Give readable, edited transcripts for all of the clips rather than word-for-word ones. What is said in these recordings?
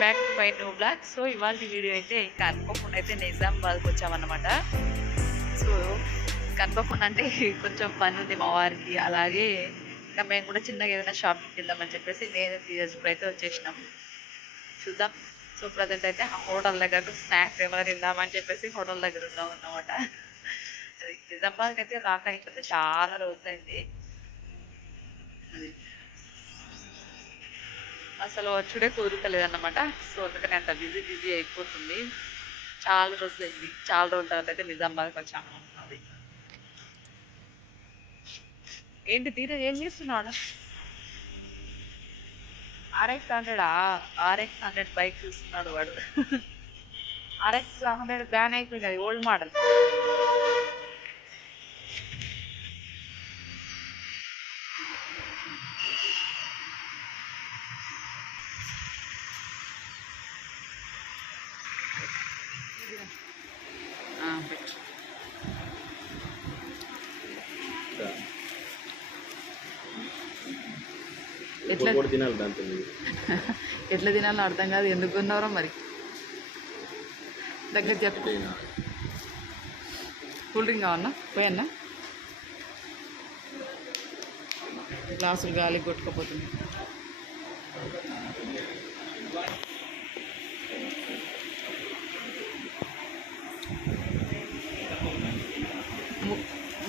Back to my new blog. So ఇవాళ video అయితే ఇంకా అనుకోకుండా అయితే నిజామాబాద్కి వచ్చామన్నమాట. సో కనుకోకుండా అంటే కొంచెం పని ఉంది మా వారికి, అలాగే ఇంకా మేము కూడా చిన్నగా ఏదైనా షాపింగ్కి వెళ్దామని చెప్పేసి నేను ఇప్పుడైతే వచ్చేసినాం. చూద్దాం. సో ప్రజెంట్ అయితే హోటల్ దగ్గరకు స్నాక్స్ ఏమైనా తిందామని చెప్పేసి హోటల్ దగ్గర ఉన్నాం అన్నమాట. నిజామాబాద్కి అయితే రాక అయితే చాలా రోజులైంది. అసలు వచ్చుడే కుదురుతలేదన్నమాట. సో అందుకని అంత బిజీ బిజీ అయిపోతుంది. చాలా రోజులు అయింది, చాలా రోజుల తర్వాత అయితే నిజామాబాద్కి వచ్చాము. అది ఏంటి తీరా ఏం చేస్తున్నాడు? RX 100 RX 100 బైక్ చూస్తున్నాడు వాడు. RX 100 బ్యాన్ అయిపోయింది, అది ఓల్డ్ మోడల్. ఎట్లా తినాలి దాంతో? ఎట్లా తినాలో అర్థం కాదు. ఎందుకు ఉన్నారో మరి. దగ్గర చెప్పు. కూల్ డ్రింక్ కావన్నా? పోయన్నా? గ్లాసులు గాలి కొట్టుకోపోతుంది.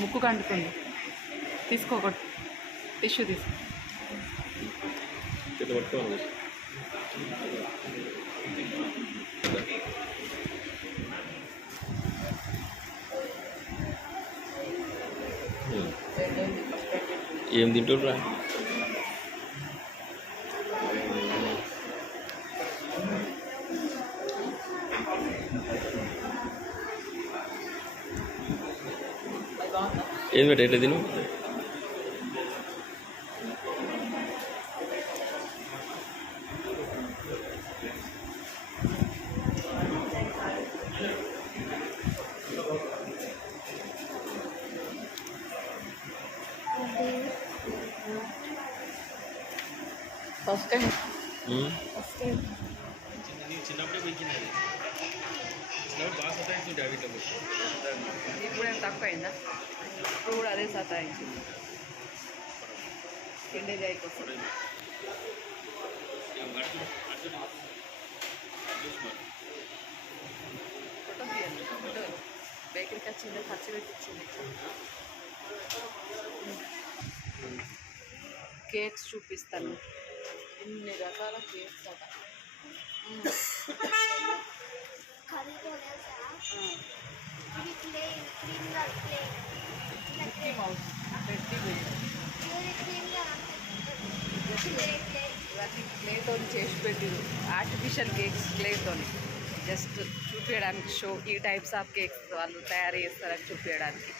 ముక్కు కంటుకుంది. తీసుకోకూడదు, టిష్యూ తీసుకో. ఏం తింటుండ్రా? ఏం పెట్ట ఎట్లా తిను? ఫస్ట్ టైం చిన్నప్పుడే పెంచింది. చిన్నప్పుడు బాగా సతాయిస్తుంటే అవి ఇప్పుడు ఏం తక్కువ అయిందా? ఇప్పుడు కూడా అదే సతాయించి తిండే చేయకొస్తుంది. ఫోటో తీయండి. ఫోటో బేకరీకి వచ్చిందో ఖర్చు పెట్టించింది. కేక్స్ చూపిస్తాను. ఇన్ని రకాల కేక్స్ అట. ఇవన్నీ క్లేతో చేసి పెట్టిరు. ఆర్టిఫిషియల్ కేక్స్ క్లేతో జస్ట్ చూపించడానికి, షో ఈ టైప్స్ ఆఫ్ కేక్స్ వాళ్ళు తయారు చేస్తారని చూపించడానికి.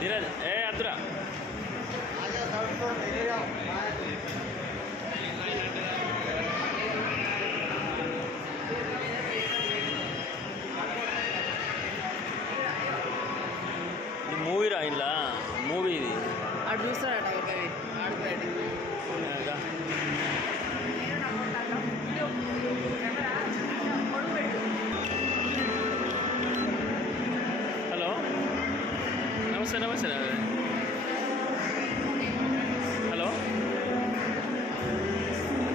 ధీరజ్ ఏ అద్దురా మూవీ రా ఇలా మూవీ ఇది ఆడు చూస్తాడట ఒకరి ఆడుకోండి హలో నమస్తే నమస్తే హలో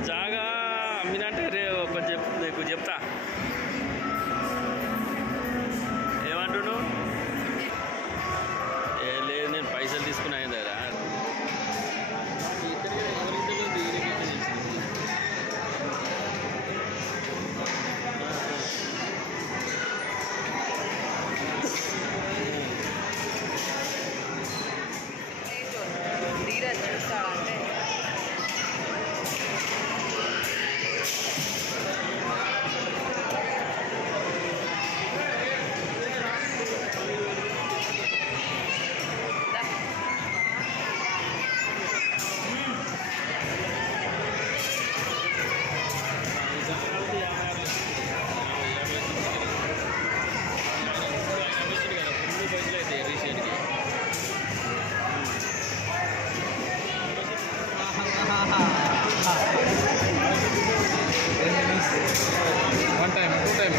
జాగా అమ్మినంటే కొంచెం నీకు చెప్తా ఏమంటున్నావు ఏ లేదు నేను పైసలు తీసుకుని ఆయన దగ్గర ధీరజ్ చూస్తాడంటే వన్ టైం టూ టైం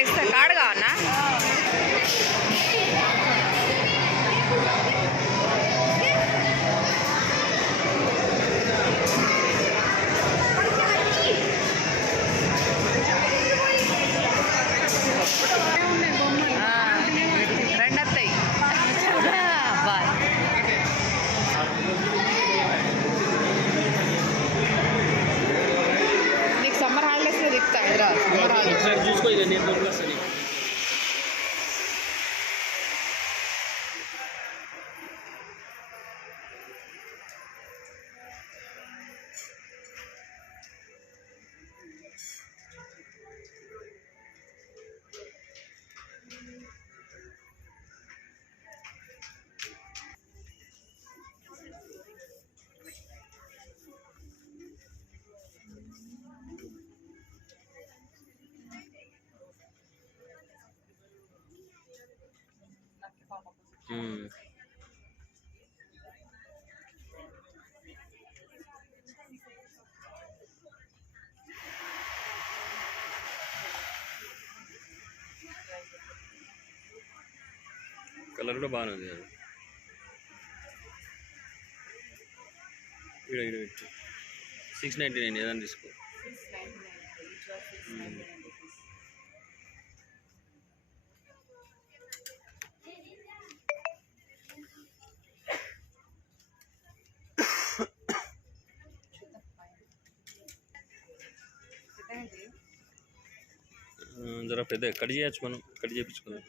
ఇస్తా కార్డు కావన్నా రెండత్తాయి నీకు సమ్మర్ హాలిడేస్లో చెప్తా హైదరాబాద్ సమ్మర్ హాలిడేస్ ఒకసారి చూసుకో ఇక నేను దొరికొస్తాను కలర్ కూడా బాగానే ఉంది కదా ఇక్కడ పెట్టు 699 ఏదైనా తీసుకో జర పెద్ద కట్ చేయొచ్చు మనం కట్ చేయించుకుందాం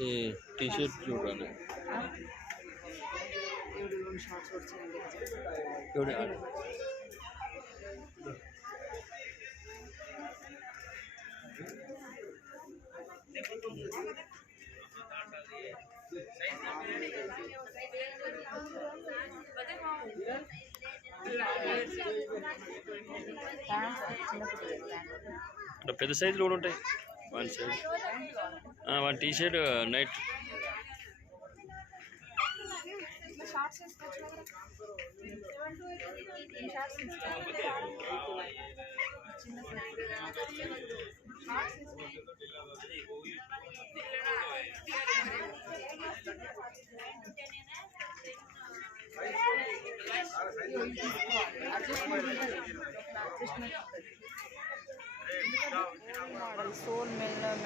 ఈ టీ-షర్ట్ చూడండి ఇట్లా పెద్ద సైజులు కూడా ఉంటాయి. One size one T shirt night. సోల్ మెల్లడం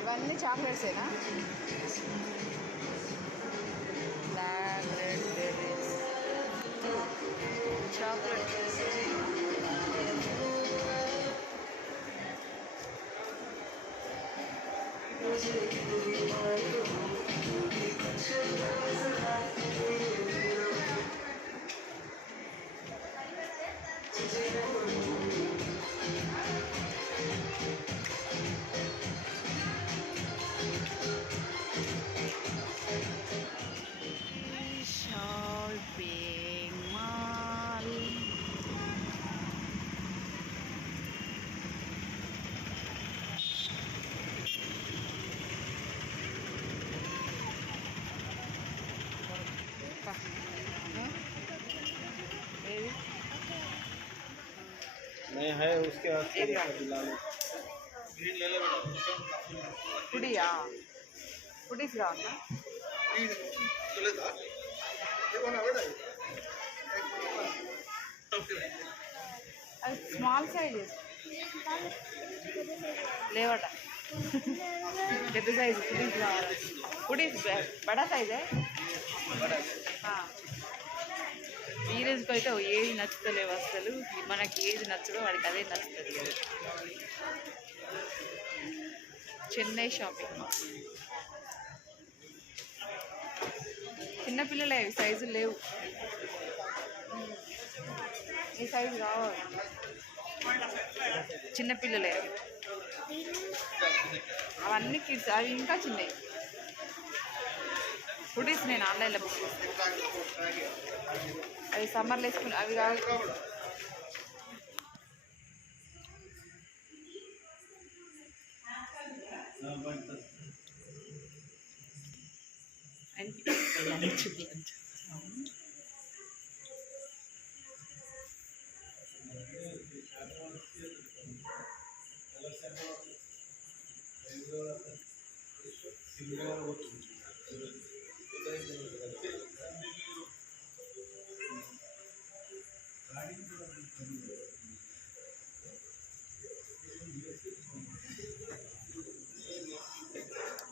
ఇవన్నీ చాక్లెట్సేనా? Black red berries chocolate. Shopping mall. नहीं है उसके పుడియా? పుడీస్ కావాలా? అది స్మాల్ సైజ్ లేవట. పెద్ద సైజు పుడీస్ కావాలి. పుడీస్ బడా సైజే. ఈరోజుకి అయితే ఏది నచ్చుతలేవు అసలు. మనకి ఏది నచ్చదో వాడికి అదే నచ్చుతుంది. Chennai shopping mall. చిన్నపిల్లలే సైజులు లేవు. ఈ సైజు కావాలి. చిన్నపిల్లలే అవన్నీ కిడ్స్. అవి ఇంకా చిన్నవి. హుడీస్ నేను ఆన్లైన్లో బుక్ చేస్తాను. అవి సమ్మర్లో వేసుకుని అవి కాదు.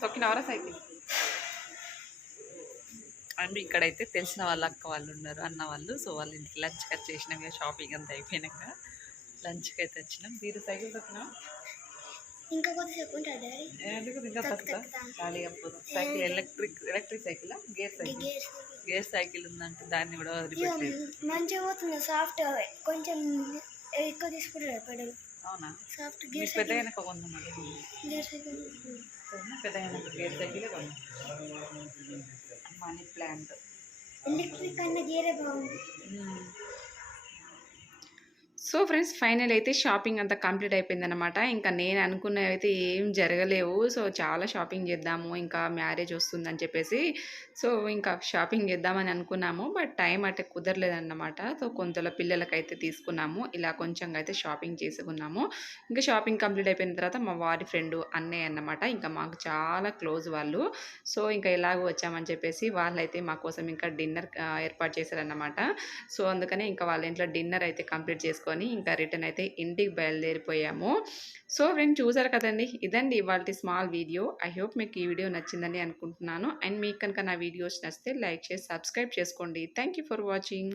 తొక్కినవరా సైకిల్. అండ్ ఇక్కడైతే తెలిసిన వాళ్ళ అక్క వాళ్ళు ఉన్నారు, అన్న వాళ్ళు. సో వాళ్ళ ఇంటికి లంచ్కి వచ్చేసినాం. షాపింగ్ అంతా అయిపోయినాక లంచ్కి అయితే వచ్చినాం. మీరు సైకిల్ తొక్కినా? ఇంకా కొద్దిసేపు ఉంటుంది. ఎందుకు ఇంకా తక్కువ ఖాళీగా పోదాం. Cycle electric cycle, gear cycle ఉందంటే దాన్ని కూడా వదిలిపెట్టలేదు. మంచిగా పోతుంది. సాఫ్ట్ కొంచెం ఎక్కువ తీసుకుంటారు పెడలు. అవునా? సాఫ్ట్ పెద్దగా కొందాం. గేర్ సైకిల్ పెద్దగా గేర్ సైకిలే కొందాం. Money plant. ఎలక్ట్రిక్ అన్న గేరే బాగుంది. సో ఫ్రెండ్స్, ఫైనల్ అయితే షాపింగ్ అంతా కంప్లీట్ అయిపోయిందనమాట. ఇంకా నేను అనుకున్నవి అయితే ఏం జరగలేవు. సో చాలా షాపింగ్ చేద్దాము, ఇంకా మ్యారేజ్ వస్తుందని చెప్పేసి సో ఇంకా షాపింగ్ చేద్దామని అనుకున్నాము. బట్ టైం అయితే కుదరలేదన్నమాట. సో కొంతలో పిల్లలకైతే తీసుకున్నాము. ఇలా కొంచెం అయితే షాపింగ్ చేసుకున్నాము. ఇంకా షాపింగ్ కంప్లీట్ అయిపోయిన తర్వాత మా వారి ఫ్రెండ్ అన్నయ్య అన్నమాట. ఇంకా మాకు చాలా క్లోజ్ వాళ్ళు. సో ఇంకా ఎలాగో వచ్చామని చెప్పేసి వాళ్ళైతే మా కోసం ఇంకా డిన్నర్ ఏర్పాటు చేశారన్నమాట. సో అందుకనే ఇంకా వాళ్ళ ఇంట్లో డిన్నర్ అయితే కంప్లీట్ చేసుకొని ఇంకా రిటర్న్ అయితే ఇంటికి బయలుదేరిపోయాము. సో ఫ్రెండ్స్, చూసారు కదండి, ఇదండి ఇవాళ స్మాల్ వీడియో. ఐ హోప్ మీకు ఈ వీడియో నచ్చిందని అనుకుంటున్నాను. అండ్ మీకు కనుక నా వీడియోస్ నచ్చితే లైక్ చేసి సబ్స్క్రైబ్ చేసుకోండి. Thank you for watching.